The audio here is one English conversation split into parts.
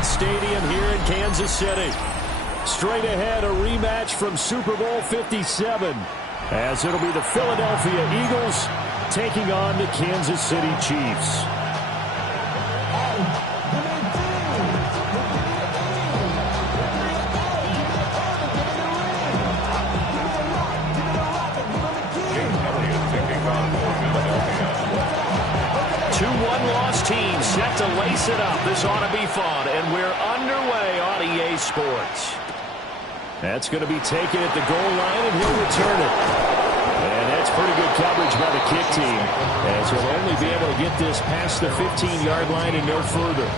Arrowhead Stadium here in Kansas City. Straight ahead, a rematch from Super Bowl 57, as it'll be the Philadelphia Eagles taking on the Kansas City Chiefs. One-loss team set to lace it up. This ought to be fun, and we're underway on EA Sports. That's going to be taken at the goal line, and he'll return it. And that's pretty good coverage by the kick team, as he'll only be able to get this past the 15-yard line and no further.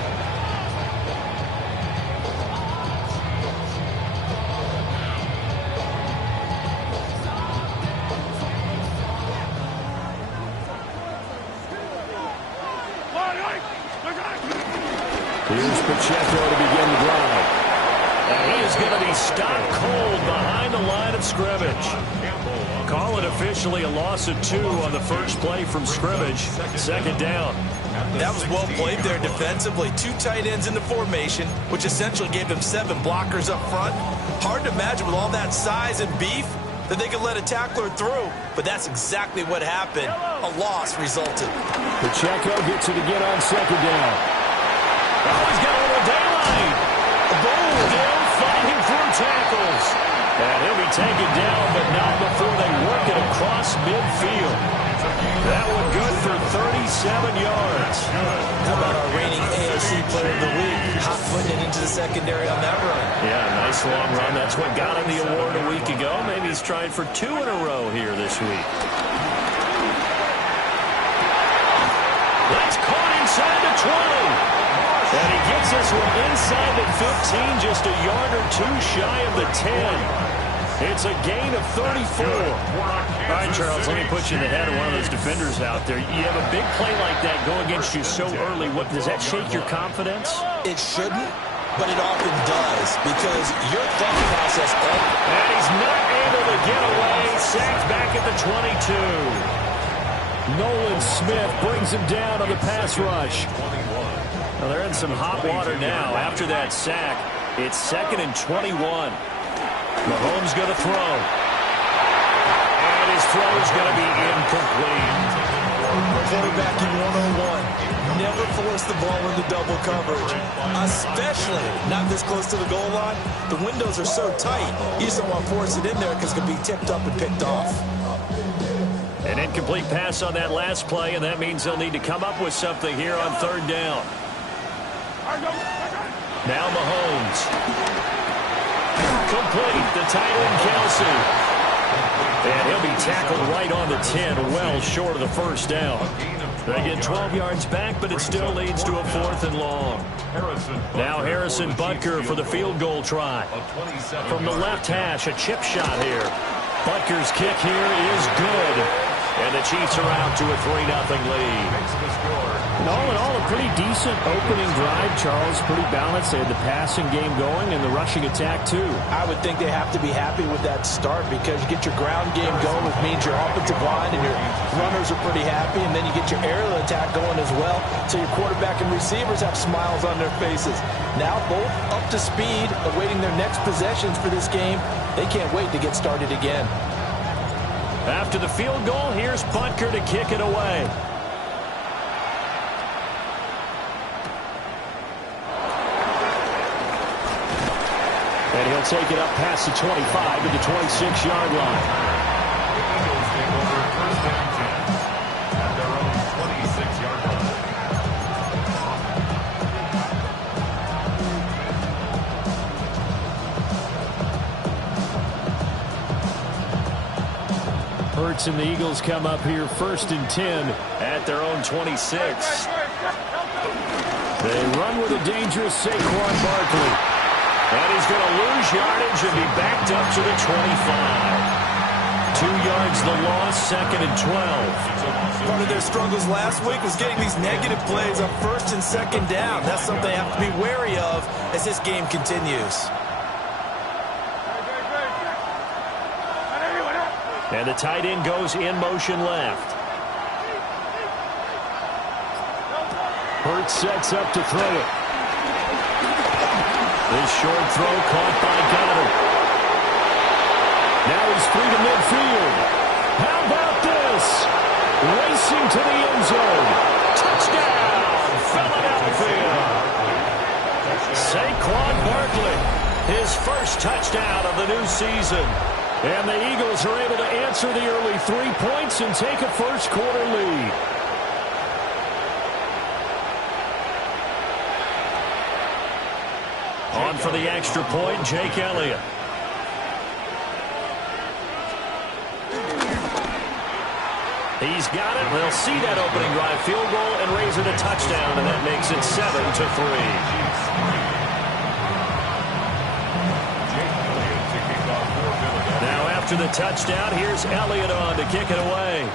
Here's Pacheco to begin the drive. And he is going to be stopped cold behind the line of scrimmage. Call it officially a loss of 2 on the first play from scrimmage. Second down. That was well played there defensively. 2 tight ends in the formation, which essentially gave them 7 blockers up front. Hard to imagine with all that size and beef that they could let a tackler through. But that's exactly what happened. A loss resulted. Pacheco gets it again on second down. Oh, he's got a little daylight. Boom! Still fighting through tackles. And he'll be taken down, but not before they work it across midfield. That one good for 37 yards. How about our reigning AFC Player of the Week? Hot putting it into the secondary on that run. Yeah, nice long run. That's what got him the award a week ago. Maybe he's trying for 2 in a row here this week. That's caught inside the 20. And he gets this one inside the 15, just a yard or 2 shy of the 10. It's a gain of 34. All right, Charles, let me put you in the head of one of those defenders out there. You have a big play like that go against you so early. What, does that shake your confidence? It shouldn't, but it often does, because your thought process... And he's not able to get away. Sacked back at the 22. Nolan Smith brings him down on the pass rush. Well, they're in some hot water now. After that sack, it's 2nd and 21. Mahomes going to throw. And his throw is going to be incomplete. Quarterbacking 101. Never force the ball into double coverage, especially not this close to the goal line. The windows are so tight, you just don't want to force it in there because it can be tipped up and picked off. An incomplete pass on that last play, and that means they'll need to come up with something here on 3rd down. Now Mahomes. Complete. The tight end, Kelsey. And he'll be tackled right on the 10, well short of the first down. They get 12 yards back, but it still leads to a 4th and long. Now Harrison Butker for the field goal try. From the left hash, a chip shot here. Butker's kick here is good. And the Chiefs are out to a 3-0 lead. And all in all, a pretty decent opening drive, Charles. Pretty balanced. They had the passing game going and the rushing attack, too. I would think they have to be happy with that start because you get your ground game going, which means your offensive line and your runners are pretty happy, and then you get your aerial attack going as well. So your quarterback and receivers have smiles on their faces. Now both up to speed, awaiting their next possessions for this game. They can't wait to get started again. After the field goal, here's Butker to kick it away. And he'll take it up past the 25 to the 26-yard line. Eagles take over 1st and 10 at their own 26-yard line. Hurts and the Eagles come up here 1st and 10 at their own 26. They run with a dangerous Saquon Barkley. And he's going to lose yardage and be backed up to the 25. 2 yards the loss, 2nd and 12. Part of their struggles last week was getting these negative plays on 1st and 2nd down. That's something they have to be wary of as this game continues. And the tight end goes in motion left. Hurts sets up to throw it. His short throw caught by Goddard. Now he's free to midfield. How about this? Racing to the end zone. Touchdown, Philadelphia. Saquon Barkley, his first touchdown of the new season. And the Eagles are able to answer the early 3 points and take a first-quarter lead. On for the extra point, Jake Elliott. He's got it. They'll see that opening drive field goal and raise it a touchdown, and that makes it 7-3. Now after the touchdown, here's Elliott on to kick it away.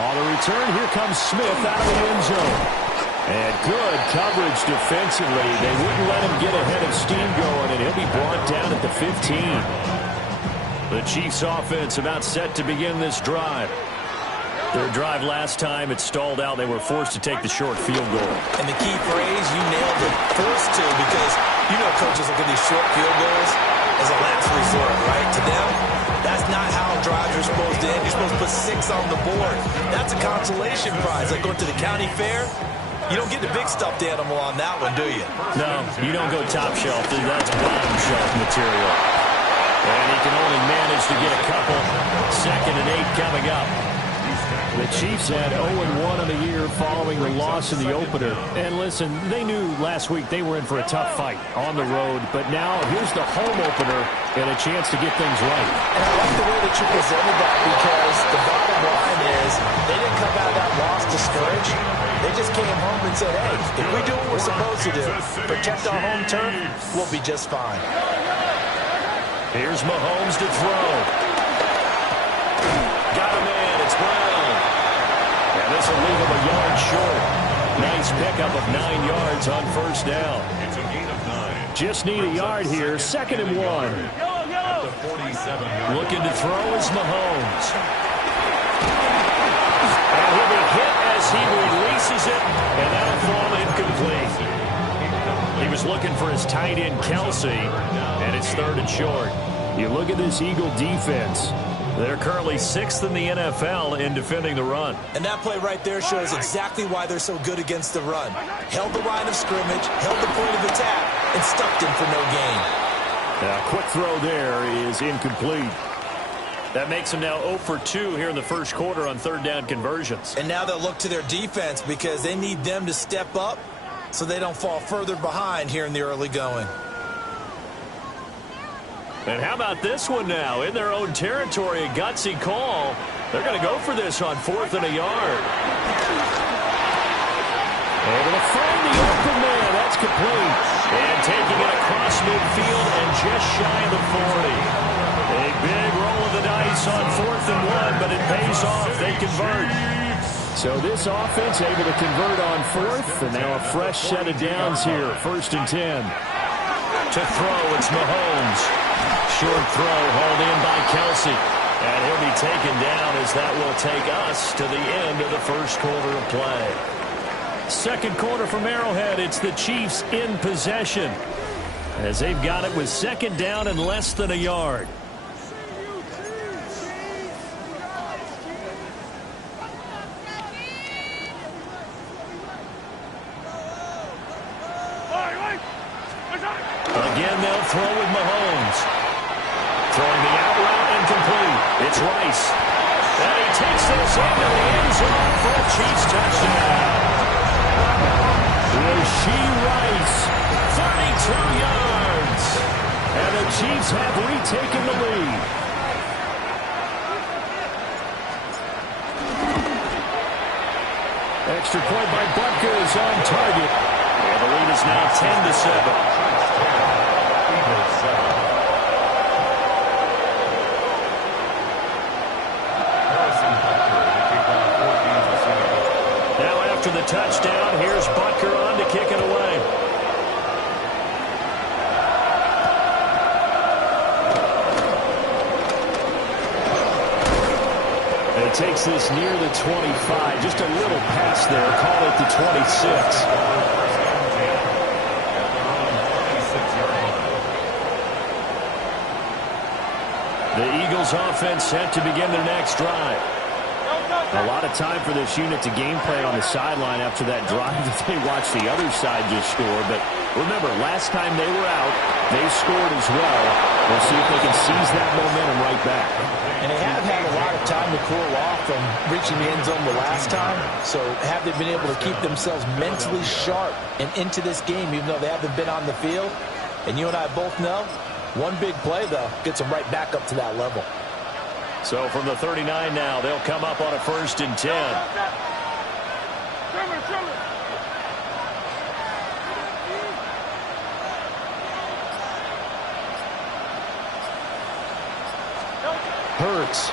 On the return, here comes Smith out of the end zone. And good coverage defensively. They wouldn't let him get ahead of steam going, and he'll be brought down at the 15. The Chiefs offense about set to begin this drive. Their drive last time, it stalled out. They were forced to take the short field goal. And the key phrase, you nailed it, forced to, because you know coaches look at these short field goals as a last resort, right? To them, that's not how drives are supposed to end. You're supposed to put 6 on the board. That's a consolation prize. Like going to the county fair, you don't get the big stuffed animal on that one, do you? No, you don't go top shelf. That's bottom shelf material. And he can only manage to get a couple. 2nd and 8 coming up. The Chiefs had 0-1 on the year following the loss in the opener. And listen, they knew last week they were in for a tough fight on the road. But now here's the home opener and a chance to get things right. And I like the way that you presented that, because the bottom line is they didn't come out of that loss discouraged. They just came home and said, hey, if we do what we're supposed to do, protect our home turf, we'll be just fine. Here's Mahomes to throw. Got him in. It's Brown. And this will leave him a yard short. Nice pickup of 9 yards on first down. It's a gain of 9. Just need a yard here. 2nd and 1. At the 47. Looking to throw is Mahomes. And he'll be hit as he releases it, and that'll fall incomplete. He was looking for his tight end, Kelsey, and it's 3rd and short. You look at this Eagle defense. They're currently 6th in the NFL in defending the run. And that play right there shows exactly why they're so good against the run. Held the line of scrimmage, held the point of attack, and stuffed him for no gain. Now, quick throw there is incomplete. That makes them now 0 for 2 here in the first quarter on 3rd down conversions. And now they'll look to their defense because they need them to step up so they don't fall further behind here in the early going. And how about this one now? In their own territory, a gutsy call. They're going to go for this on 4th and a yard. Able to find the open man. That's complete. And taking it across midfield and just shy of the 40. A big roll of the dice on 4th and 1, but it pays off. They convert. So this offense able to convert on 4th, and now a fresh set of downs here. 1st and 10. To throw, it's Mahomes. Short throw hauled in by Kelsey. And he'll be taken down as that will take us to the end of the first quarter of play. 2nd quarter from Arrowhead. It's the Chiefs in possession, as they've got it with 2nd down and less than a yard. Again, they'll throw with Mahomes. Throwing the out route incomplete. It's Rice. And he takes this into the end zone for a Chiefs touchdown. Rashee Rice, 32 yards. And the Chiefs have retaken the lead. Extra point by Butker is on target. And the lead is now 10-7. After the touchdown, here's Butker on to kick it away. A He takes this near the 25. Just a little pass there. Call it the 26. The Eagles offense set to begin their next drive. A lot of time for this unit to game plan on the sideline after that drive that they watched the other side just score. But remember, last time they were out, they scored as well. We'll see if they can seize that momentum right back. And they have had a lot of time to cool off from reaching the end zone the last time. So have they been able to keep themselves mentally sharp and into this game, even though they haven't been on the field? And you and I both know, one big play, though, gets them right back up to that level. So from the 39 now, they'll come up on a 1st and 10. Hurts.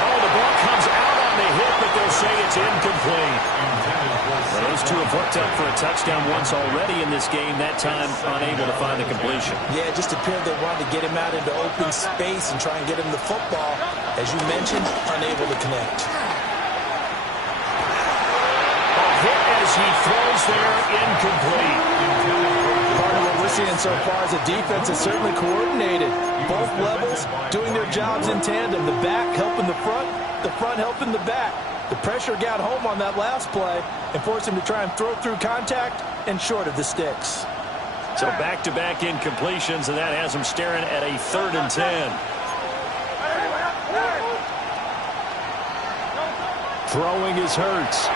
Oh, the ball comes out on the hit, but they'll say it's incomplete. Well, those two have worked out for a touchdown once already in this game, that time unable to find the completion. Yeah, it just appeared they wanted to get him out into open space and try and get him the football. As you mentioned, unable to connect. A hit as he throws there, incomplete. Part of what we're seeing so far is the defense is certainly coordinated. Both levels doing their jobs in tandem. The back helping the front helping the back. The pressure got home on that last play and forced him to try and throw through contact and short of the sticks. So back-to-back incompletions, and that has him staring at a 3rd and 10. Throwing is Hurts.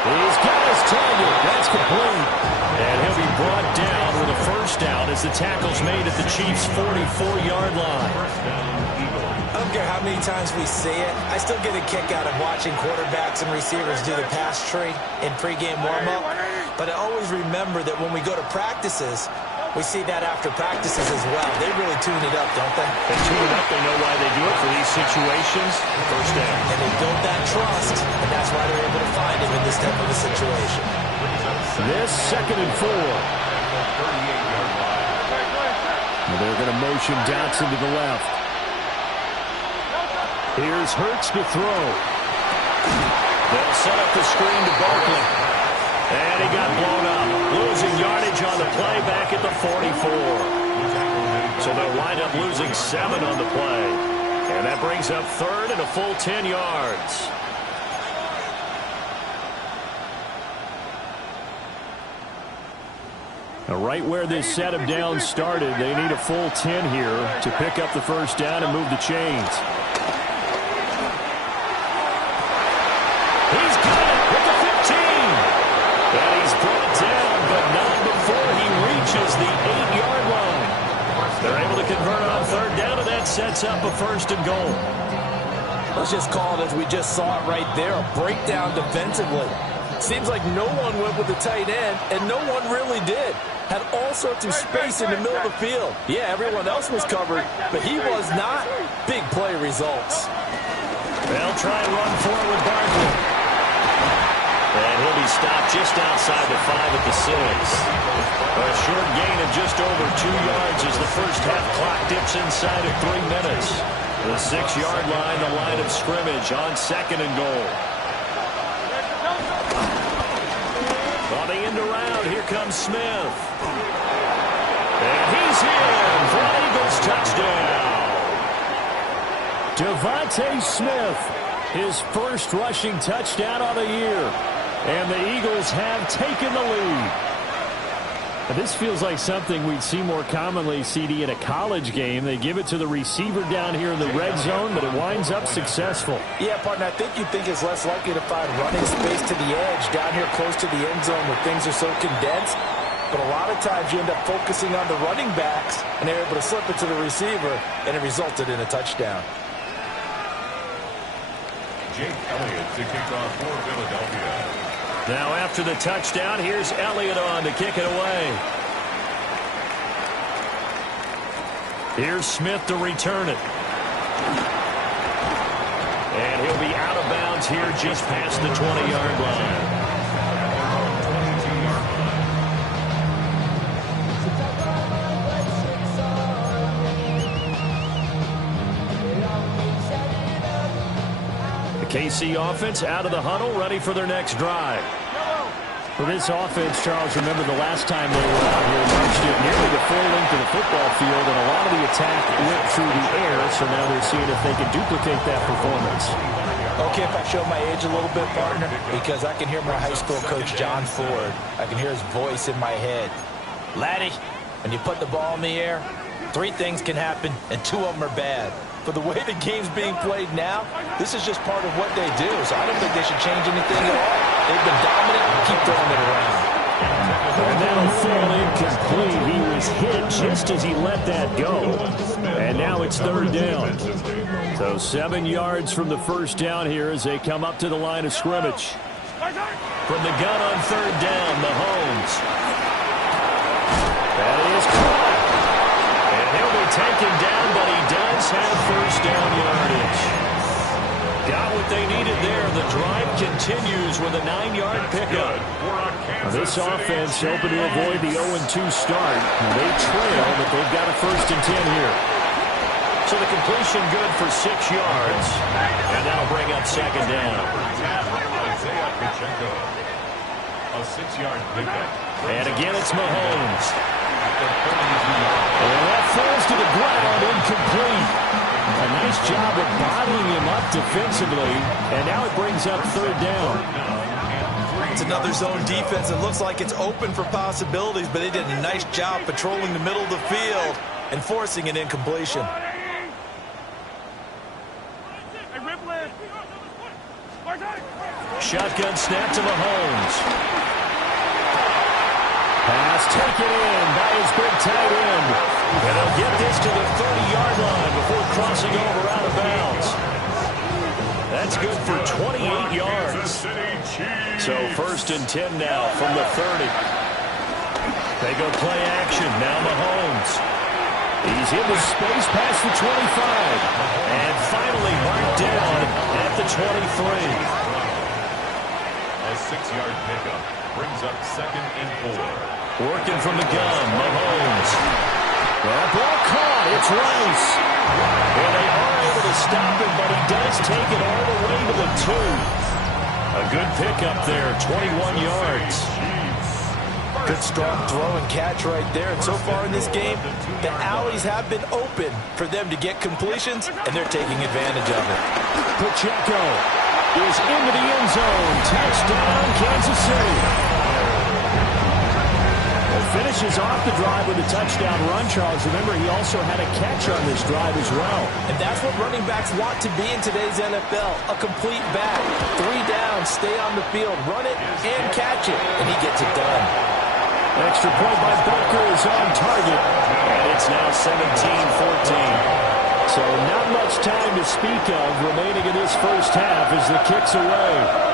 He's got his target. That's complete. And he'll be brought down with a 1st down as the tackle's made at the Chiefs' 44-yard line. I don't care how many times we see it, I still get a kick out of watching quarterbacks and receivers do the pass tree in pregame warm-up. But I always remember that when we go to practices, we see that after practices as well. They really tune it up, don't they? They tune it up. They know why they do it for these situations. 1st down. And they build that trust, and that's why they're able to find him in this type of a situation. This 2nd and 4. They're going to motion Dotson to the left. Here's Hurts to throw. They'll set up the screen to Barkley. And he got blown up. Losing yardage on the play back at the 44. So they'll wind up losing 7 on the play. And that brings up 3rd and a full 10 yards. Now, right where this set of downs started, they need a full 10 here to pick up the 1st down and move the chains. He's got it with the 15. And he's brought down, but not before he reaches the 8-yard line. They're able to convert on 3rd down, and that sets up a 1st and goal. Let's just call it as we just saw it right there, a breakdown defensively. Seems like no one went with the tight end, and no one really did. Had all sorts of space in the middle of the field. Yeah, everyone else was covered, but he was not. Big play results. They'll try and run forward with Barkley. And he'll be stopped just outside the 5 at the 6. A short gain of just over 2 yards as the first half clock dips inside of 3 minutes. The 6-yard line, the line of scrimmage on 2nd and goal. On the end around, here comes Smith. And he's in for an Eagles touchdown. Devontae Smith, his 1st rushing touchdown of the year. And the Eagles have taken the lead. This feels like something we'd see more commonly, CD, in a college game. They give it to the receiver down here in the red zone, but it winds up successful. Yeah, partner, I think you think it's less likely to find running space to the edge down here close to the end zone where things are so condensed. But a lot of times you end up focusing on the running backs, and they're able to slip it to the receiver, and it resulted in a touchdown. Jake Elliott to kick off for Philadelphia. Now after the touchdown, here's Elliott on to kick it away. Here's Smith to return it. And he'll be out of bounds here just past the 20-yard line. KC offense out of the huddle, ready for their next drive. For this offense, Charles, remember the last time they were out here, marched it nearly the full length of the football field, and a lot of the attack went through the air, so now they're seeing if they can duplicate that performance. Okay, if I show my age a little bit, partner, because I can hear my high school coach, John Ford. I can hear his voice in my head. Laddie, when you put the ball in the air, 3 things can happen, and 2 of them are bad. For the way the game's being played now, this is just part of what they do, so I don't think they should change anything at all. They've been dominant and keep throwing it around. And that'll fall incomplete. He was hit just as he let that go. And now it's 3rd down. So 7 yards from the first down here as they come up to the line of scrimmage. From the gun on 3rd down, Mahomes. That is caught. And he'll be taken down, but he does have first down yardage. Got what they needed there. The drive continues with a 9-yard pickup. This offense hoping to avoid the 0-2 start. They trail, but they've got a 1st and 10 here. So the completion good for 6 yards. And that'll bring up 2nd down. A 6-yard pickup. And again, it's Mahomes. And that falls to the ground, incomplete. A nice job of bottling him up defensively, and now it brings up 3rd down. It's another zone defense. It looks like it's open for possibilities, but they did a nice job patrolling the middle of the field and forcing an incompletion. Shotgun snap to Mahomes. Pass taken in by his big tight end. And he'll get this to the 30-yard line before crossing over out of bounds. That's good for 28 yards. So 1st and 10 now from the 30. They go play action. Now Mahomes. He's in the space past the 25. And finally marked down at the 23. A 6-yard pickup brings up 2nd and 4. Working from the gun, Mahomes. Well, ball caught. It's Rice. And they are able to stop him, but he does take it all the way to the 2. A good pickup there, 21 yards. Good strong throw and catch right there. And so far in this game, the alleys have been open for them to get completions, and they're taking advantage of it. Pacheco is into the end zone. Touchdown, Kansas City. Finishes off the drive with a touchdown run, Charles. Remember, he also had a catch on this drive as well. And that's what running backs want to be in today's NFL, a complete back. 3 down, stay on the field, run it, and catch it. And he gets it done. Extra point by Butker is on target. And it's now 17-14. So not much time to speak of remaining in this first half as the kick's away.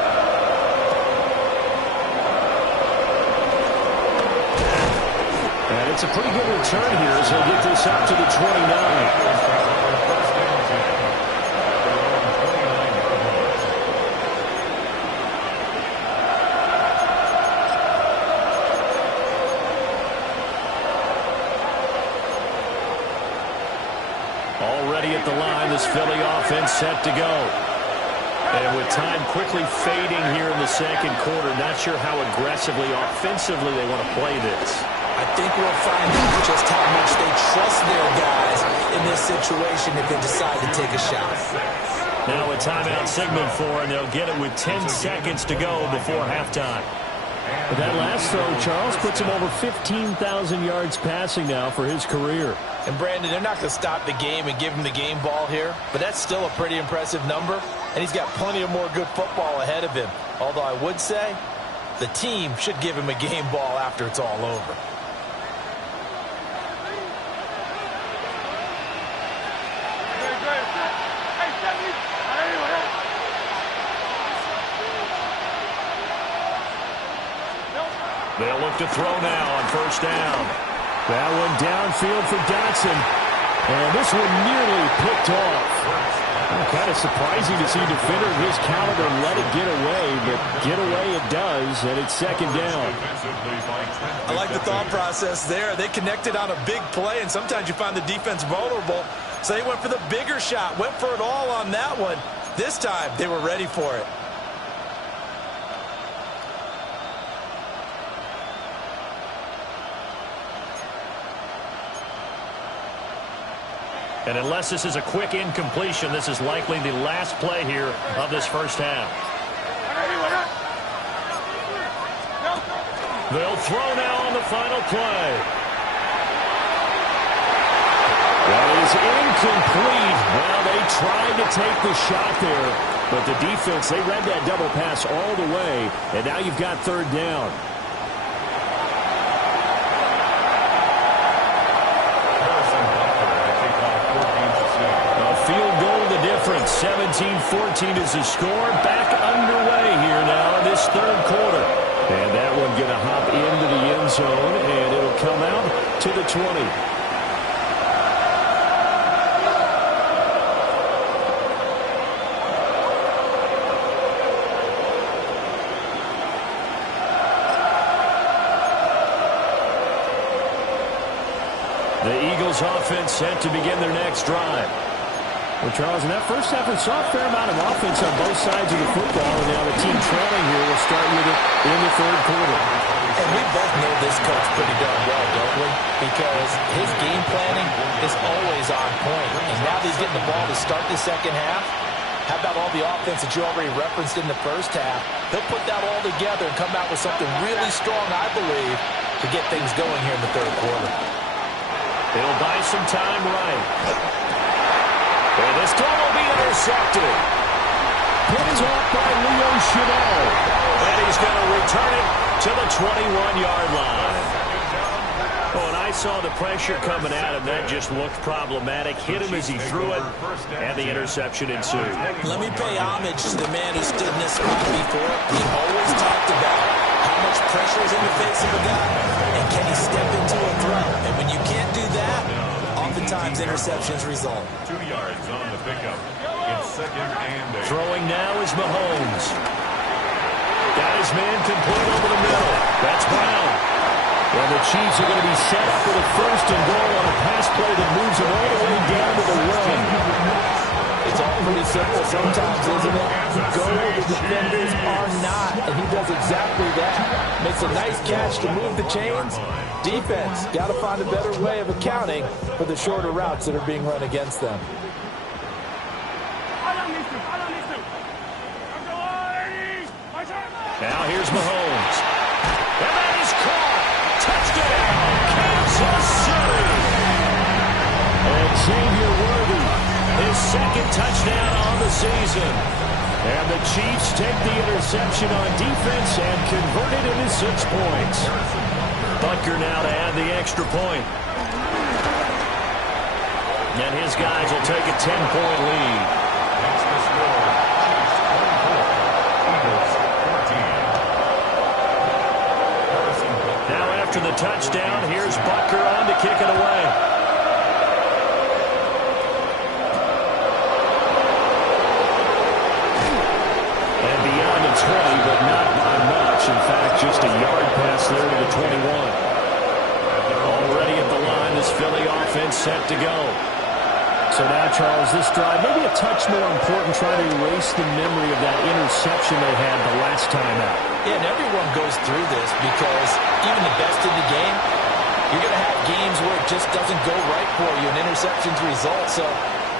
And it's a pretty good return here as he'll get this up to the 29. Already at the line, this Philly offense set to go. And with time quickly fading here in the 2nd quarter, not sure how aggressively, offensively they want to play this. I think we'll find out just how much they trust their guys in this situation if they decide to take a shot. Now a timeout signal for, and they'll get it with 10 seconds to go before halftime. But that last throw, Charles, puts him over 15,000 yards passing now for his career. And, Brandon, they're not going to stop the game and give him the game ball here, but that's still a pretty impressive number, and he's got plenty of more good football ahead of him. Although I would say the team should give him a game ball after it's all over. They'll look to throw now on 1st down. That one downfield for Dotson. And this one nearly picked off. Kind of surprising to see a defender of his caliber let it get away, but get away it does, and it's 2nd down. I like the thought process there. They connected on a big play, and sometimes you find the defense vulnerable. So they went for the bigger shot, went for it all on that one. This time, they were ready for it. And unless this is a quick incompletion, this is likely the last play here of this first half. They'll throw now on the final play. That is incomplete. Well, they tried to take the shot there, but the defense, they read that double pass all the way, and now you've got third down. A field goal the difference. 17-14 is the score. Back underway here now in this third quarter. And that one going to hop into the end zone, and it'll come out to the 20. The Eagles offense set to begin their next drive. Well, Charles, in that first half, we saw a fair amount of offense on both sides of the football, and now the team trailing here will start with it in the third quarter. And we both know this coach pretty darn well, don't we? Because his game planning is always on point. And now that he's getting the ball to start the second half, how about all the offense that you already referenced in the first half? He'll put that all together and come out with something really strong, I believe, to get things going here in the third quarter. He'll buy some time right. And this throw will be intercepted. Pinned off by Leo Chenal. And he's going to return it to the 21-yard line. Oh, and I saw the pressure coming at him. That just looked problematic. Hit him as he threw it, and the interception ensued. Let me pay homage to the man who stood in this spot before. He always talked about how much pressure is in the face of a guy, and can he step into a throw? And when you can't do that, oftentimes interceptions result. 2 yards on the pickup. It's second and 8. Throwing now is Mahomes. Got his man complete over the middle. That's Brown. And the Chiefs are going to be set up with a first and goal on a pass play that moves them all the way down to the run. It's all pretty simple sometimes, isn't it? Go where the defenders are not, and he does exactly that. Makes a nice catch to move the chains. Defense got to find a better way of accounting for the shorter routes that are being run against them. Now here's Mahomes. And that is caught. Touchdown, Kansas City. And Xavier Worthy, his second touchdown on the season. And the Chiefs take the interception on defense and convert it into 6 points. Butker now to add the extra point. And his guys will take a 10-point lead. That's the score. Chiefs 24, Eagles 14. Now after the touchdown, here's Butker on to kick it away. And beyond the 20, but not by much. In fact, just a yard pass there to the 21. Already at the line, this Philly offense set to go. So now, Charles, this drive, maybe a touch more important, trying to erase the memory of that interception they had the last time out. Yeah, and everyone goes through this because even the best in the game, you're going to have games where it just doesn't go right for you and interceptions result. So,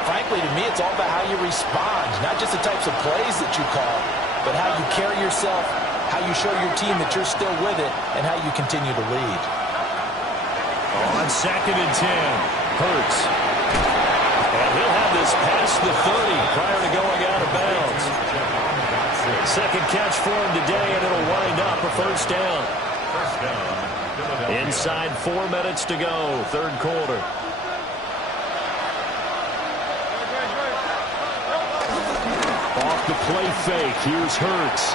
frankly, to me, it's all about how you respond, not just the types of plays that you call, but how you carry yourself, how you show your team that you're still with it, and how you continue to lead. On second and 10, Hurts. And he'll have this past the 30 prior to going out of bounds. Second catch for him today, and it'll wind up a first down. Inside 4 minutes to go, third quarter. Off the play fake, here's Hurts.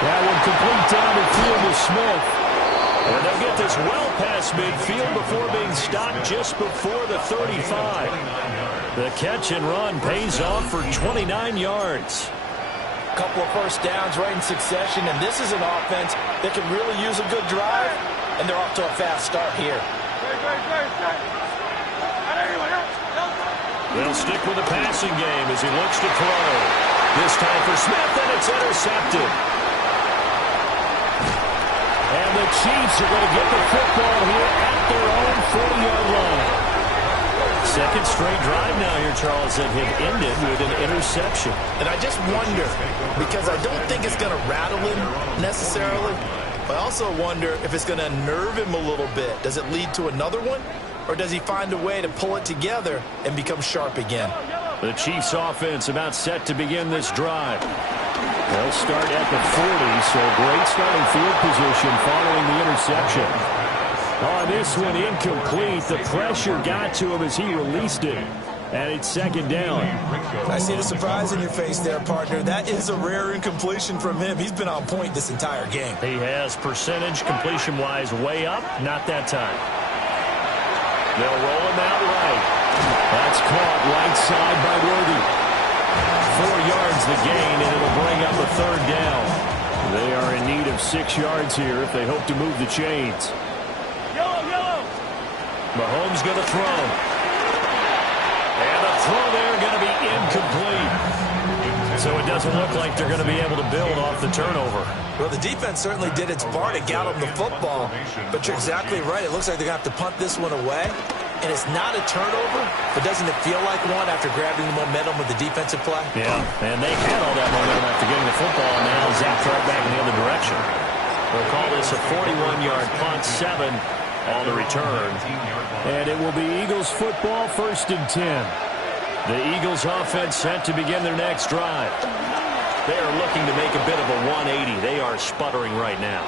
That one complete down the field to Smith. And they'll get this well past midfield before being stopped just before the 35. The catch and run pays off for 29 yards. A couple of first downs right in succession, and this is an offense that can really use a good drive, and they're off to a fast start here. They'll stick with the passing game as he looks to throw. This time for Smith, and it's intercepted. And the Chiefs are going to get the football here at their own 40-yard line. Second straight drive now here, Charles, that have ended with an interception. And I just wonder, because I don't think it's going to rattle him necessarily, but I also wonder if it's going to nerve him a little bit. Does it lead to another one? Or does he find a way to pull it together and become sharp again? The Chiefs offense about set to begin this drive. They'll start at the 40, so great starting field position following the interception. On this one, incomplete. The pressure got to him as he released it. And it's second down. I see the surprise in your face there, partner. That is a rare incompletion from him. He's been on point this entire game. He has percentage completion-wise way up. Not that time. They'll roll him out right. That's caught right side by Worthy. 4 yards the gain, and it'll bring up a third down. They are in need of 6 yards here if they hope to move the chains. Mahomes going to throw. And the throw there going to be incomplete. So it doesn't look like they're going to be able to build off the turnover. Well, the defense certainly did its part to get them the football. But you're exactly right. It looks like they're going to have to punt this one away. And it's not a turnover, but doesn't it feel like one after grabbing the momentum with the defensive play? Yeah, and they had all that momentum after getting the football, and now zapped right back in the other direction. We'll call this a 41-yard punt, 7 on the return. And it will be Eagles football, 1st and 10. The Eagles offense set to begin their next drive. They are looking to make a bit of a 180. They are sputtering right now.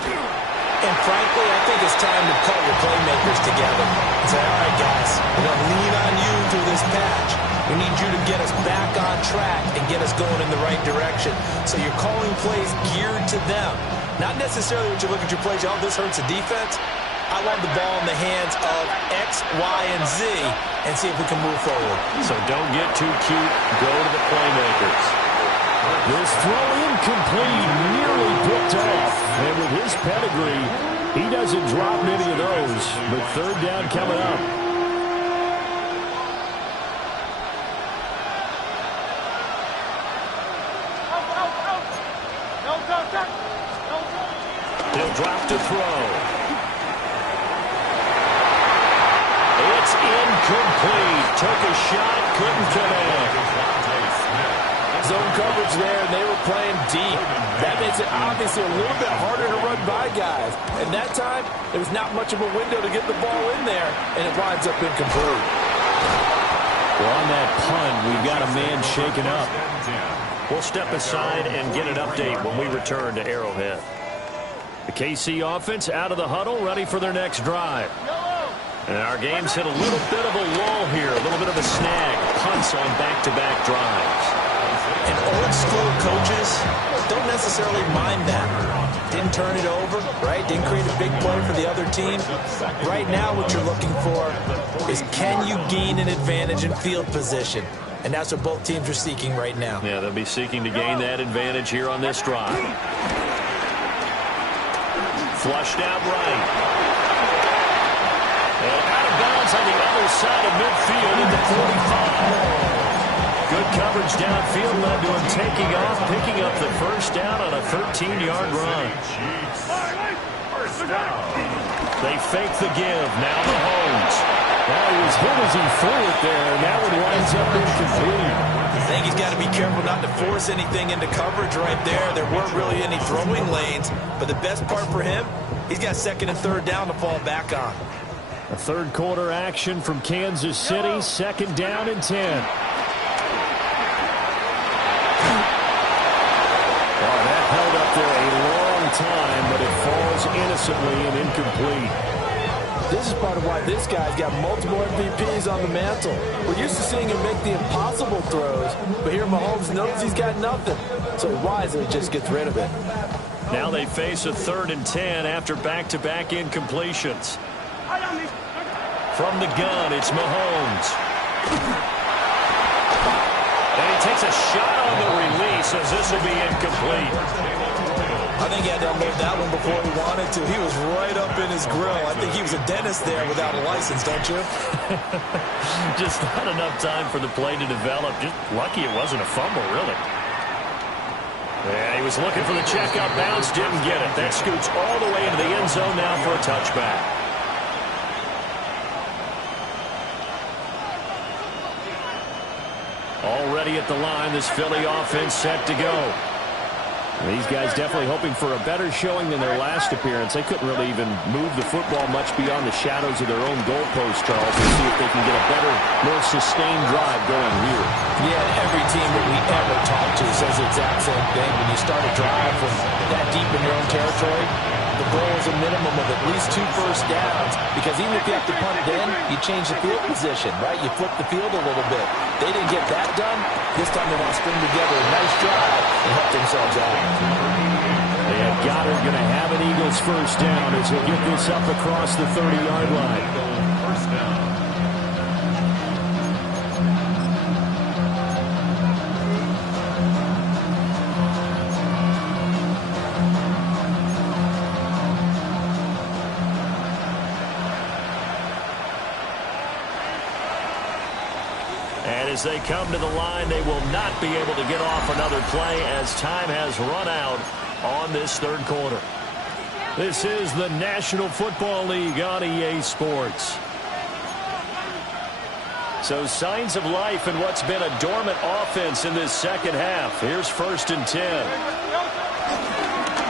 And frankly, I think it's time to call your playmakers together and say, all right, guys, we're going to lean on you through this patch. We need you to get us back on track and get us going in the right direction. So you're calling plays geared to them. Not necessarily when you look at your plays, oh, this hurts the defense. I want the ball in the hands of X, Y, and Z and see if we can move forward. So don't get too cute. Go to the playmakers. This throw incomplete, nearly picked off. And with his pedigree, he doesn't drop many of those. But third down coming up. He'll drop to throw. It's incomplete. Took a shot, couldn't connect. Zone coverage there, and they were playing deep. That makes it obviously a little bit harder to run by guys. And that time, there was not much of a window to get the ball in there, and it winds up incomplete. Well, on that punt, we've got a man shaken up. We'll step aside and get an update when we return to Arrowhead. The KC offense out of the huddle, ready for their next drive. And our game's hit a little bit of a lull here, a little bit of a snag. Punts on back-to-back drives. And old-school coaches don't necessarily mind that. Didn't turn it over, right? Didn't create a big play for the other team. Right now what you're looking for is can you gain an advantage in field position? And that's what both teams are seeking right now. Yeah, they'll be seeking to gain that advantage here on this drive. Flushed out right. And out of bounds on the other side of midfield at the 45. Good coverage downfield led to him taking off, picking up the first down on a 13-yard run. They fake the give. Now Mahomes. Well, he was hit as he threw it there. Now it winds up incomplete. I think he's got to be careful not to force anything into coverage right there. There weren't really any throwing lanes. But the best part for him, he's got 2nd and 3rd down to fall back on. A third quarter action from Kansas City. 2nd down and 10. Held up there a long time, but it falls innocently and incomplete. This is part of why this guy's got multiple MVPs on the mantle. We're used to seeing him make the impossible throws, but here Mahomes knows he's got nothing, so wisely just gets rid of it. Now they face a 3rd and 10 after back-to-back incompletions. From the gun, it's Mahomes. And he takes a shot on the release as this will be incomplete. I think he had to unload that one before he wanted to. He was right up in his grill. I think he was a dentist there without a license, don't you? Just not enough time for the play to develop. Just lucky it wasn't a fumble, really. Yeah, he was looking for the checkout bounce, didn't get it. That scoots all the way into the end zone now for a touchback. Already at the line, this Philly offense set to go. These guys definitely hoping for a better showing than their last appearance. They couldn't really even move the football much beyond the shadows of their own goalpost, Charles, and see if they can get a better, more sustained drive going here. Yeah, every team that we ever talk to says the exact same thing. When you start a drive from that deep in your own territory, the goal is a minimum of at least 2 first downs, because even if you have to punt it in, you change the field position, right? You flip the field a little bit. They didn't get that done. This time they want to string together a nice drive and help themselves out. And Goddard going to have an Eagles first down as he'll get this up across the 30-yard line. First down. As they come to the line, they will not be able to get off another play as time has run out on this third quarter. This is the National Football League on EA Sports. So signs of life in what's been a dormant offense in this second half. Here's 1st and 10.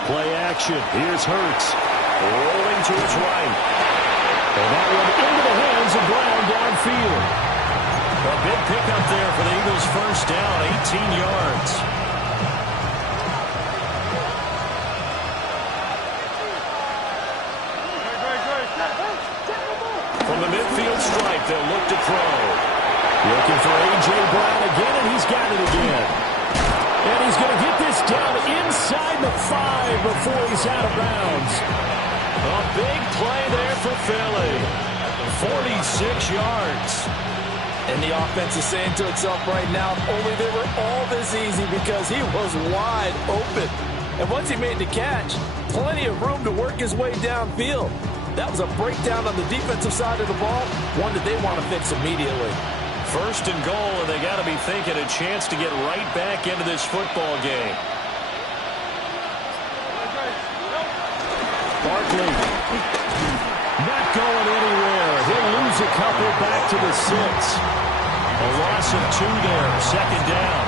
Play action. Here's Hurts. Rolling to his right. And that one into the hands of Brown downfield. A big pickup there for the Eagles' first down, 18 yards. From the midfield stripe, they'll look to throw. Looking for A.J. Brown again, and he's got it again. And he's going to get this down inside the 5 before he's out of bounds. A big play there for Philly. 46 yards. And the offense is saying to itself right now, if only they were all this easy, because he was wide open. And once he made the catch, plenty of room to work his way downfield. That was a breakdown on the defensive side of the ball, one that they want to fix immediately. 1st and goal, and they got to be thinking a chance to get right back into this football game. Barkley not going anywhere. He'll lose a couple back to the 6. A loss of 2 there, 2nd down.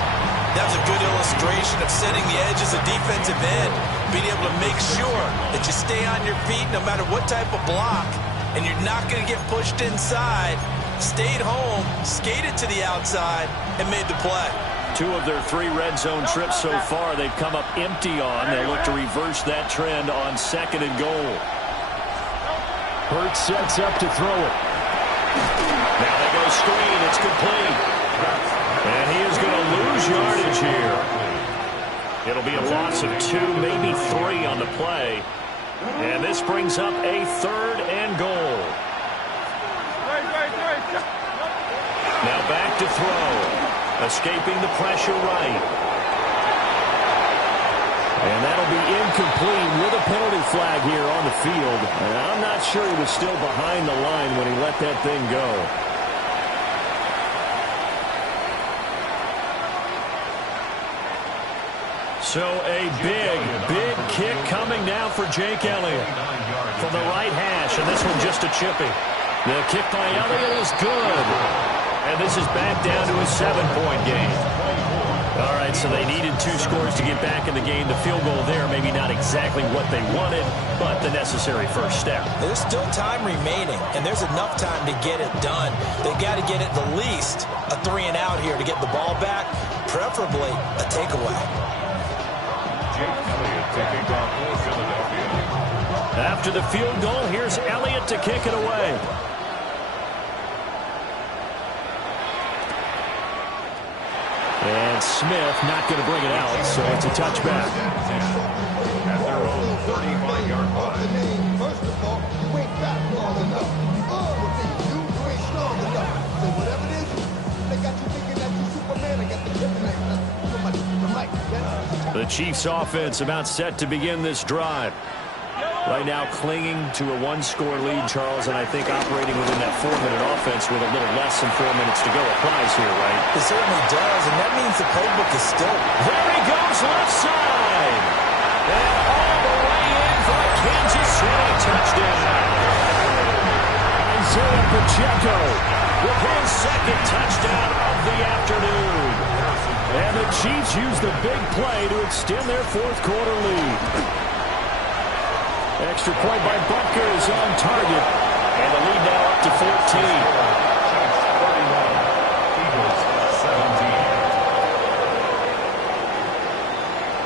That was a good illustration of setting the edge as a defensive end, being able to make sure that you stay on your feet no matter what type of block, and you're not going to get pushed inside. Stayed home, skated to the outside, and made the play. 2 of their 3 red zone trips so far they've come up empty on. They'll look to reverse that trend on 2nd and goal. Hurts sets up to throw it. Now they go screen. It's complete. And he is going to lose yardage here. It'll be a loss of 2, maybe 3 on the play. And this brings up a 3rd and goal. Now back to throw. Escaping the pressure right. And that'll be incomplete with a penalty flag here on the field. And I'm not sure he was still behind the line when he let that thing go. So a big kick coming now for Jake Elliott from the right hash. And this one just a chippy. The kick by Elliott is good. And this is back down to a 7-point game. All right, so they needed 2 scores to get back in the game. The field goal there, maybe not exactly what they wanted, but the necessary first step. There's still time remaining, and there's enough time to get it done. They've got to get it the least a 3-and-out here to get the ball back, preferably a takeaway. Jake Elliott taking off for Philadelphia. After the field goal, here's Elliott to kick it away. And Smith not going to bring it out, so it's a touchback. At their own 35-yard line. First of all, you ain't fat long enough. You ain't strong enough. So whatever it is, they got you thinking that you Superman. I got the kryptonite. That's so much to the light. The Chiefs offense about set to begin this drive. Right now clinging to a one-score lead, Charles, and I think operating within that 4-minute offense with a little less than 4 minutes to go applies here, right? It certainly does, and that means the playbook is still. There he goes, left side. And all the way in for a Kansas City touchdown. Isaiah Pacheco with his second touchdown of the afternoon. And the Chiefs use the big play to extend their fourth-quarter lead. Extra point by Butker is on target. And the lead now up to 14. Eagles 17.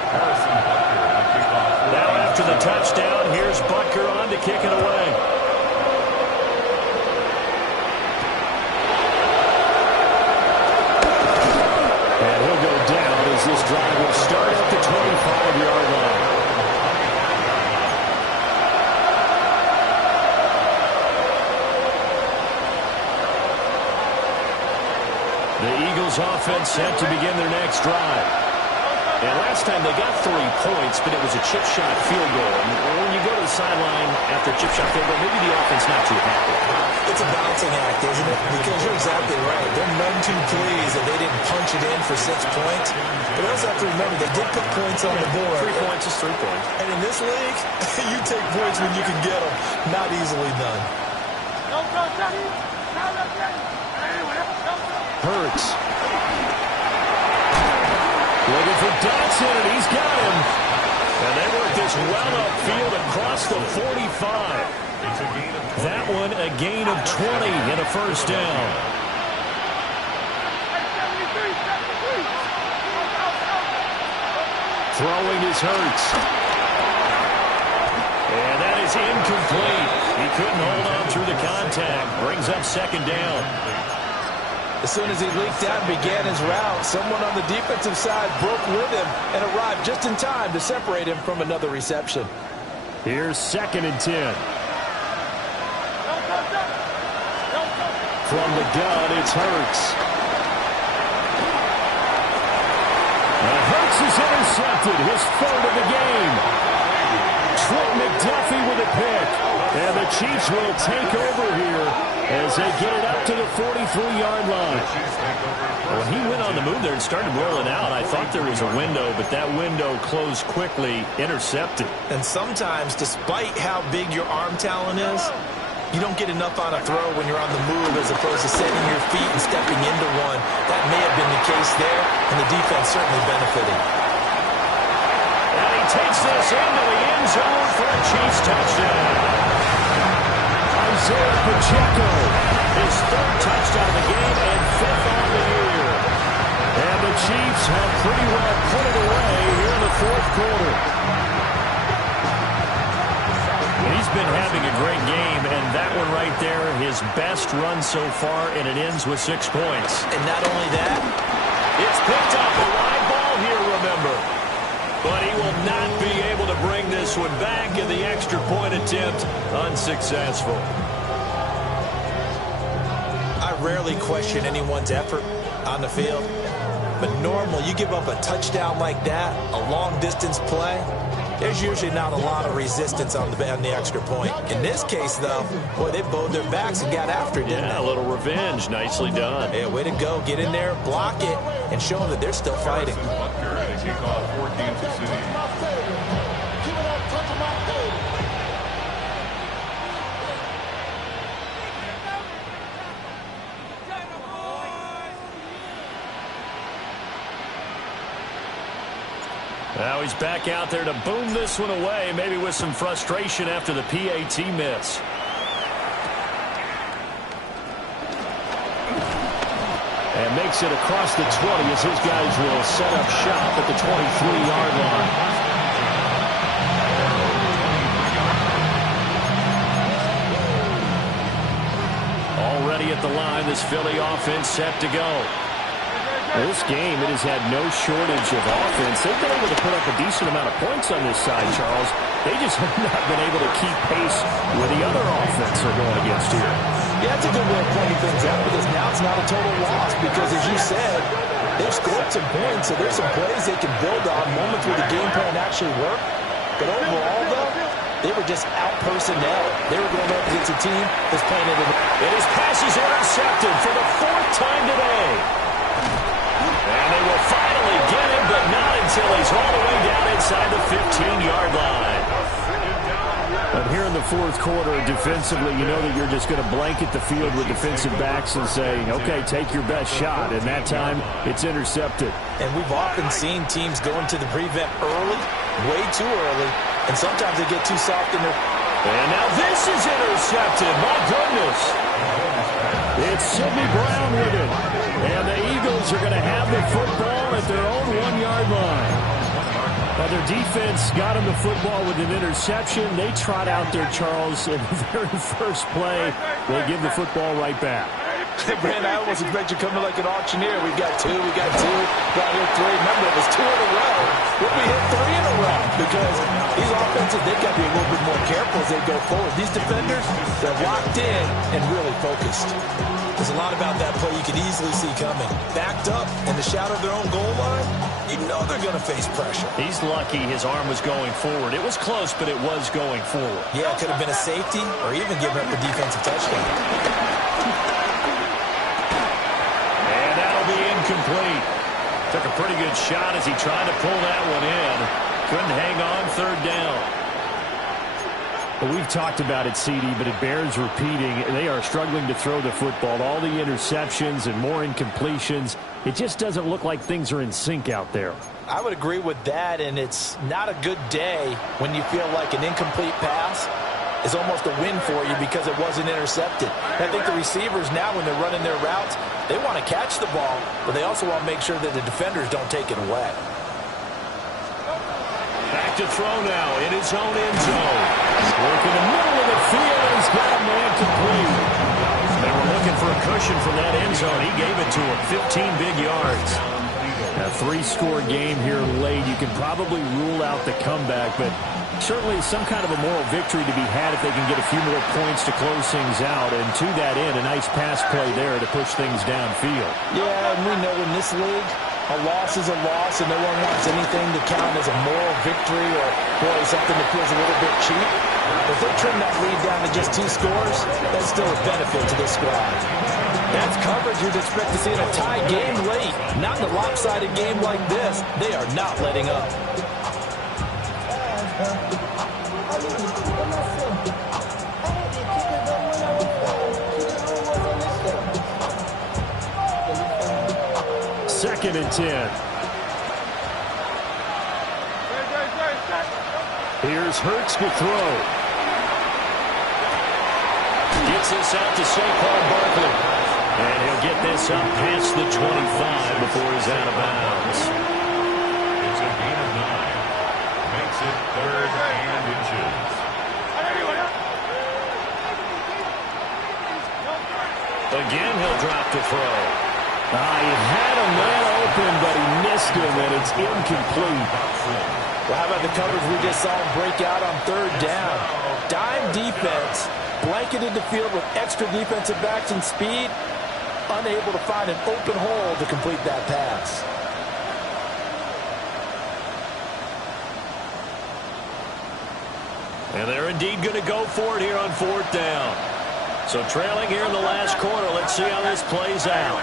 Harrison Butker will kick off. Now after the touchdown, here's Butker on to kick it away. And he'll go down as this drive will start at the 25-yard line. The Eagles offense set to begin their next drive. And last time they got 3 points, but it was a chip shot field goal. And when you go to the sideline after a chip shot field goal, maybe the offense not too happy. It's a balancing act, isn't it? Because you're exactly right. They're none too pleased that they didn't punch it in for 6 points. But you also have to remember they did put points on the board. 3 points is 3 points. And in this league, you take points when you can get them. Not easily done. Hurts. Looking for Dotson, and he's got him. And they work this well upfield across the 45. That one a gain of 20 and a first down. Throwing is Hurts. And that is incomplete. He couldn't hold on through the contact. Brings up second down. As soon as he leaked out and began his route, someone on the defensive side broke with him and arrived just in time to separate him from another reception. Here's 2nd and 10. From the gun, it's Hurts. And Hurts is intercepted, his 3rd of the game. Trent McDuffie with a pick. And the Chiefs will take over here as they get it up to the 43-yard line. When he went on the move there and started rolling out, I thought there was a window, but that window closed quickly, intercepted. And sometimes, despite how big your arm talent is, you don't get enough on a throw when you're on the move as opposed to setting your feet and stepping into one. That may have been the case there, and the defense certainly benefited. And he takes this into the end zone for a Chiefs touchdown. Isaiah Pacheco, his 3rd touchdown of the game and 5th on the year. And the Chiefs have pretty well put it away here in the 4th quarter. He's been having a great game, and that one right there, his best run so far, and it ends with 6 points. And not only that, it's picked up a wide ball here, remember. But he will not be able to bring this one back, and the extra point attempt unsuccessful. I rarely question anyone's effort on the field. But normally, you give up a touchdown like that, a long-distance play, there's usually not a lot of resistance on the extra point. In this case, though, boy, they bowed their backs and got after it, didn't they? A little revenge. Nicely done. Yeah, way to go. Get in there, block it, and show them that they're still fighting. Butker to kick off 14 to City. Now he's back out there to boom this one away, maybe with some frustration after the PAT miss. And makes it across the 20 as his guys will set up shop at the 23-yard line. Already at the line, this Philly offense set to go. This game, it has had no shortage of offense. They've been able to put up a decent amount of points on this side, Charles. They just have not been able to keep pace with the other offense they're going against here. Yeah, that's a good way of pointing things out because now it's not a total loss because, as you said, They've scored some points, so there's some plays they can build on, moments where the game plan actually worked. But overall, though, they were just out personnel. They were going up against a team that's playing it. And his pass is intercepted for the 4th time today. And they will finally get him, but not until he's all the way down inside the 15-yard line. But here in the 4th quarter, defensively, you know that you're just going to blanket the field with defensive backs and say, okay, take your best shot. And that time, it's intercepted. And we've often seen teams go into the prevent early, way too early, and sometimes they get too soft in their... And now this is intercepted. My goodness. It's Sidney Brown with it. And the Eagles are going to have the football at their own 1-yard line. Well, their defense got him the football with an interception. They trot out there, Charles, in the very first play. They give the football right back. Brandon, I almost expect you coming like an auctioneer. We got two, got here three. Remember, it was 2 in a row. We'll be hit 3 in a row because these offenses, they've got to be a little bit more careful as they go forward. These defenders, they're locked in and really focused. There's a lot about that play you could easily see coming. Backed up in the shadow of their own goal line, you know they're going to face pressure. He's lucky his arm was going forward. It was close, but it was going forward. Yeah, it could have been a safety or even given up a defensive touchdown. And that'll be incomplete. Took a pretty good shot as he tried to pull that one in. Couldn't hang on, 3rd down. Well, we've talked about it, CD, but it bears repeating. They are struggling to throw the football. All the interceptions and more incompletions. It just doesn't look like things are in sync out there. I would agree with that, and it's not a good day when you feel like an incomplete pass is almost a win for you because it wasn't intercepted. I think the receivers now, when they're running their routes, they want to catch the ball, but they also want to make sure that the defenders don't take it away. Back to throw now in his own end zone. Work in the middle of the field, and he's got a man complete. They were looking for a cushion from that end zone. He gave it to him, 15 big yards. A 3-score game here late. You can probably rule out the comeback, but certainly some kind of a moral victory to be had if they can get a few more points to close things out. And to that end, a nice pass play there to push things downfield. Yeah, and we know in this league, a loss is a loss, and no one wants anything to count as a moral victory or, boy, something that feels a little bit cheap. If they trim that lead down to just 2 scores, that's still a benefit to this squad. That's coverage you'd expect to see in a tie game late. Not in a lopsided game like this. They are not letting up. Second and 10. Here's Hurts to throw. Gets this out to Saquon Barkley. And he'll get this up past the 25 before he's out of bounds. It's a gain of 9. Makes it 3rd and inches. Again, he'll drop to throw. He had a man open, but he missed him, and it's incomplete. Well, how about the coverage we just saw him break out on 3rd down? Dime defense, blanketed the field with extra defensive backs and speed, unable to find an open hole to complete that pass. And they're indeed going to go for it here on 4th down. So trailing here in the last quarter, let's see how this plays out.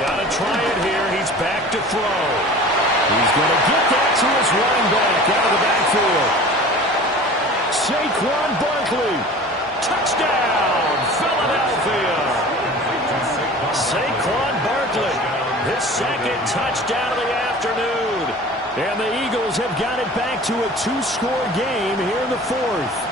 Got to try it here. He's back to throw. He's going to get that to his running back out of the backfield. Saquon Barkley. Touchdown, Philadelphia. Saquon Barkley, his 2nd touchdown of the afternoon. And the Eagles have got it back to a 2-score game here in the 4th.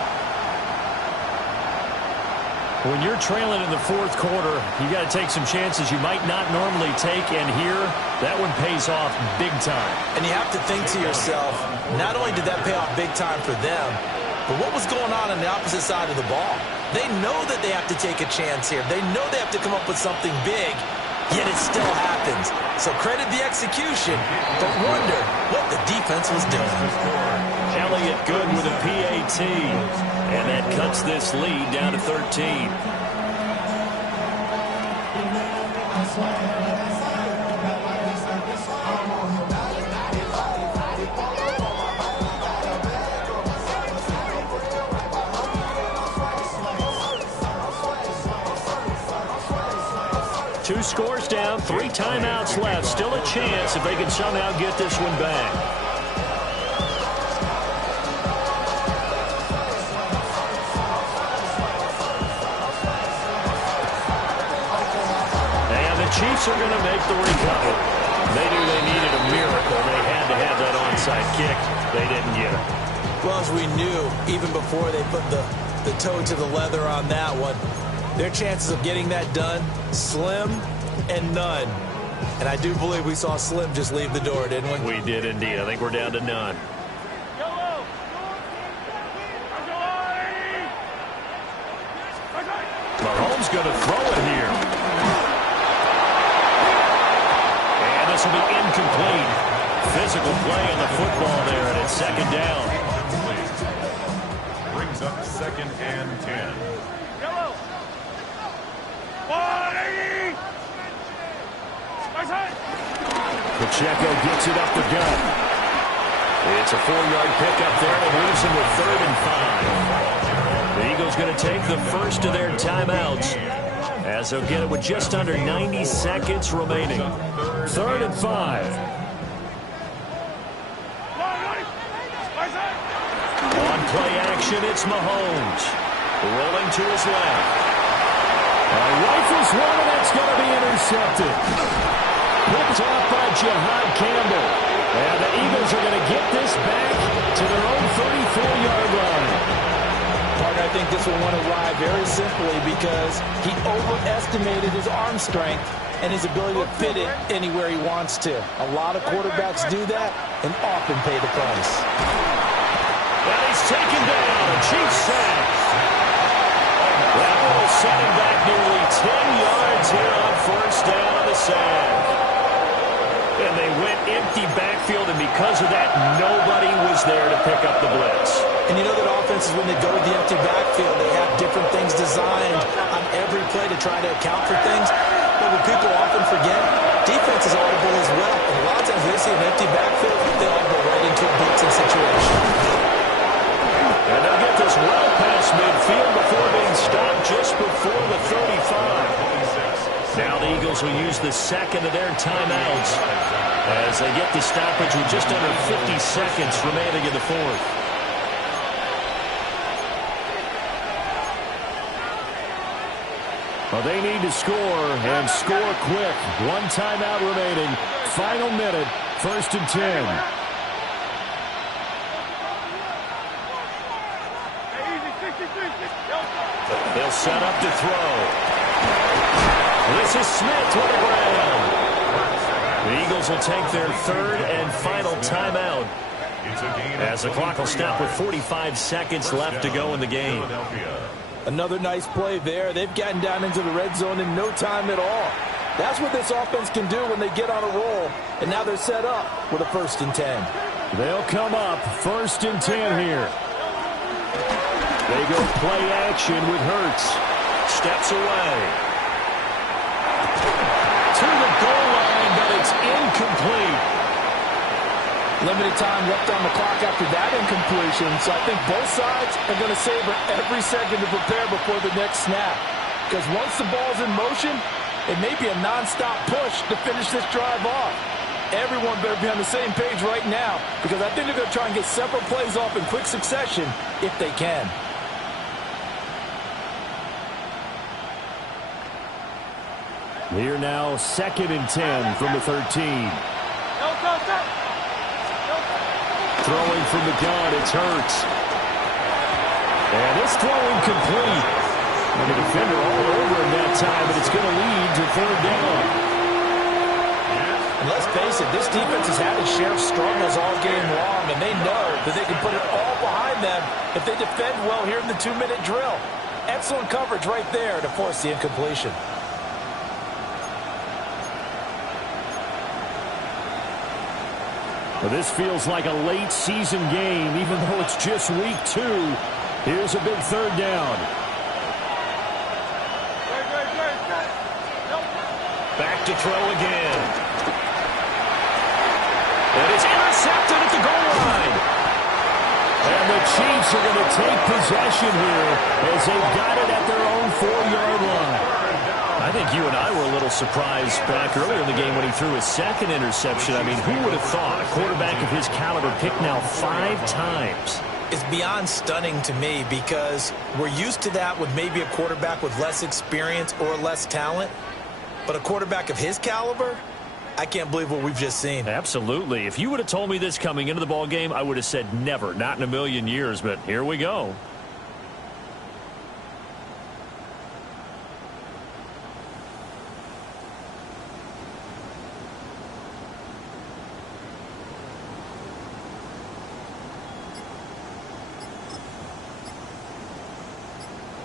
When you're trailing in the 4th quarter, you got to take some chances you might not normally take, and here, that one pays off big time. And you have to think to yourself, not only did that pay off big time for them, but what was going on the opposite side of the ball? They know that they have to take a chance here. They know they have to come up with something big, yet it still happens. So credit the execution, but wonder what the defense was doing. Elliott good with a PAT, and that cuts this lead down to 13. 2 scores down, 3 timeouts left. Still a chance if they can somehow get this one back. And the Chiefs are going to make the recovery. They knew they needed a miracle. They had to have that onside kick. They didn't get it. Well, as we knew, even before they put the toe to the leather on that one, their chances of getting that done, slim and none. And I do believe we saw Slim just leave the door, didn't we? We did indeed. I think we're down to none. Mahomes going to throw it here. And this will be incomplete. Physical play on the football there, and it's 2nd down. Brings up 2nd and 10. Pacheco gets it up the gut. It's a 4-yard pickup there and leaves him with 3rd and 5. The Eagles going to take the first of their timeouts as they'll get it with just under 90 seconds remaining. 3rd and 5. On play action, it's Mahomes. Rolling to his left. Rifles one, and that's going to be intercepted. Picked off by Jihad Campbell. And the Eagles are going to get this back to their own 34-yard line. Partner, I think this will want to ride very simply because he overestimated his arm strength and his ability to fit it anywhere he wants to. A lot of quarterbacks do that and often pay the price. And he's taken down. A Chiefs sack. That will set him back nearly 10 yards here on 1st down on the sack. And they went empty backfield, and because of that, nobody was there to pick up the blitz. And you know that offenses, when they go with the empty backfield, they have different things designed on every play to try to account for things. But what people often forget, defense is audible as well. And a lot of times they see an empty backfield, they all go right into a blitzing situation. And they'll get this well past midfield before being stopped just before the 35. Now the Eagles will use the 2nd of their timeouts as they get the stoppage with just under 50 seconds remaining in the 4th. Well, they need to score, and score quick. 1 timeout remaining. Final minute, 1st and 10. They'll set up to throw. This is Smith to the ground. The Eagles will take their 3rd and final timeout as the clock will stop with 45 seconds left to go in the game. Another nice play there. They've gotten down into the red zone in no time at all. That's what this offense can do when they get on a roll. And now they're set up with a 1st and 10. They'll come up 1st and 10 here. They go play action with Hurts. Steps away. To the goal line, but it's incomplete. Limited time left on the clock after that incompletion, so I think both sides are going to savor every second to prepare before the next snap. Because once the ball's in motion, it may be a nonstop push to finish this drive off. Everyone better be on the same page right now, because I think they're going to try and get several plays off in quick succession if they can. Here now, 2nd and 10 from the 13. Throwing from the gun, it's Hurts. And this throw incomplete. And the defender all over him that time, but it's going to lead to 3rd down. And let's face it, this defense has had its share of struggles all game long, and they know that they can put it all behind them if they defend well here in the 2-minute drill. Excellent coverage right there to force the incompletion. Well, this feels like a late season game, even though it's just week 2. Here's a big 3rd down. Back to throw again. And it's intercepted at the goal line. And the Chiefs are going to take possession here as they've got it at their own 4-yard line. I I think you and I were a little surprised back earlier in the game when he threw his second interception. I mean, who would have thought a quarterback of his caliber picked now 5 times? It's beyond stunning to me because we're used to that with maybe a quarterback with less experience or less talent. But a quarterback of his caliber, I can't believe what we've just seen. Absolutely. If you would have told me this coming into the ball game, I would have said never, not in a million years. But here we go.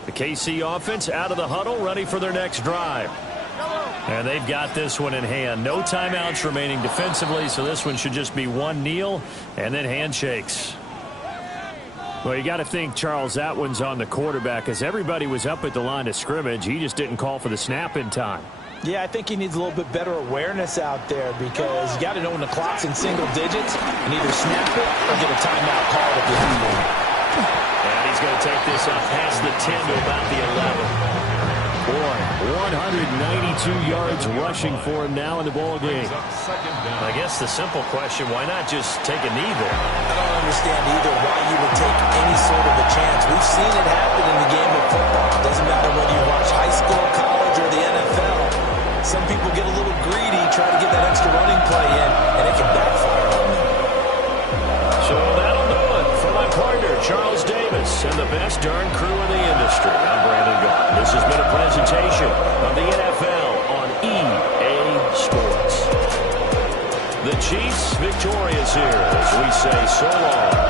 The KC offense out of the huddle, ready for their next drive. And they've got this one in hand. No timeouts remaining defensively, so this one should just be one kneel and then handshakes. Well, you got to think, Charles, that one's on the quarterback as everybody was up at the line of scrimmage. He just didn't call for the snap in time. Yeah, I think he needs a little bit better awareness out there because you got to know when the clock's in single digits and either snap it or get a timeout called if you have one. And he's going to take this up past the 10 to about the 11. Boy, 192 yards rushing for him now in the ball game. I guess the simple question, why not just take a knee there? I don't understand either why you would take any sort of a chance. We've seen it happen in the game of football. It doesn't matter whether you watch high school, college, or the NFL. Some people get a little greedy, try to get that extra running play in, and it can backfire on them. So that'll do it for my partner, Charles Davis, and the best darn crew in the industry. I'm Brandon Gaudin. This has been a presentation of the NFL on EA Sports. The Chiefs victorious here as we say so long.